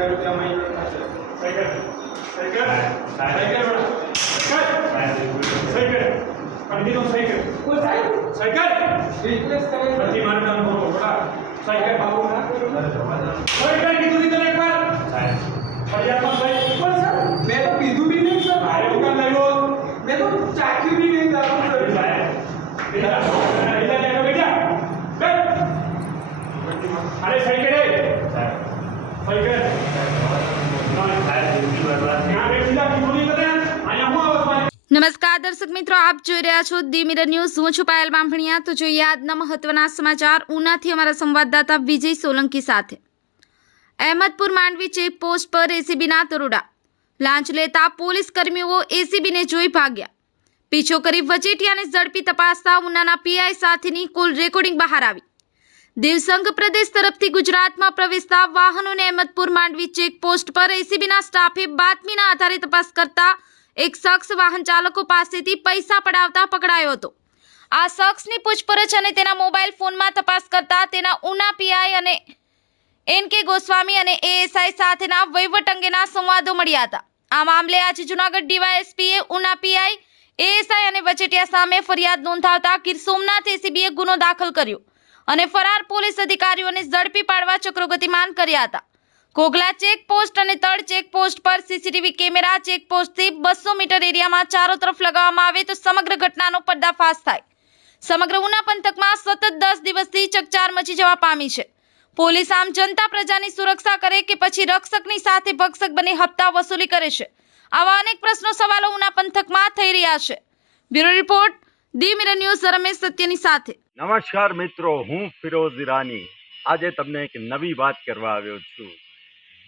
હજાર રૂપિયા અરે થશે નમસ્કાર દર્શક મિત્રો, આપ જોઈ રહ્યા છો દી મિરર ન્યૂઝ. હું છું પાયલ બાંભણિયા તો જોઈએ આજના મહત્વના સમાચાર. ઉનાથી અમારા સંવાદદાતા વિજય સોલંકી સાથે. અહેમદપુર માંડવી ચેક પોસ્ટ પર એસીબીના દરોડા. લાંચ લેતા પોલીસ કર્મીઓ એસીબીને જોઈ ભાગ્યા. પીછો કરી વચેટિયાને ઝડપી તપાસતા ઉનાના પીઆઈ સાથેની કુલ રેકોર્ડિંગ બહાર આવી. દિવસંઘ પ્રદેશ તરફથી ગુજરાતમાં પ્રવેશતા વાહનોને અહેમદપુર માંડવી ચેક પોસ્ટ પર એસીબીના સ્ટાફે બાતમીના આધારે તપાસ કરતા એક શખ્સ વાહન ચાલકો પાસેથી પૈસા પડાવતા પકડાયો હતો. આ શખ્સની પૂછપરછ અને તેના મોબાઈલ ફોનમાં તપાસ કરતા તેના ઉના પીઆઈ અને એન કે ગોસ્વામી અને એએસઆઈ સાથેના વહીવટ અંગેના સંવાદો મળ્યા હતા. આ મામલે આજે જુનાગઢ ડીવાયએસપીએ ઉના પીઆઈ, એએસઆઈ અને વચેટિયા સામે ફરિયાદ નોંધાવતા ગીર સોમનાથ એસીબીએ ગુનો દાખલ કર્યો અને ફરાર પોલીસ અધિકારીઓને ઝડપી પાડવા ચક્રો ગતિમાન કર્યા હતા. ઘોઘલા ચેકપોસ્ટ અને તળ ચેકપોસ્ટ પર સીસીટીવી કેમેરા ચેકપોસ્ટથી બસો મીટર એરિયામાં ચારો તરફ લગાવવામાં આવે તો સમગ્ર ઘટનાનો પર્દાફાશ થાય. સમગ્ર ઉના પંથકમાં સતત દસ દિવસથી ચકચાર મચી જવા પામી છે. પોલીસ આમ જનતા પ્રજાની સુરક્ષા કરે કે પછી રક્ષકની સાથે ભક્ષક બની હપ્તા વસૂલી કરે છે. આવા અનેક પ્રશ્નો સવાલો ઉના પંથકમાં થઈ રહ્યા છે. Bureau report the Mirror News, Ramesh સત્યની સાથે. નમસ્કાર મિત્રો, હું ફિરોઝ ઈરાની. આજે તમને એક નવી વાત કરવા આવ્યો છું.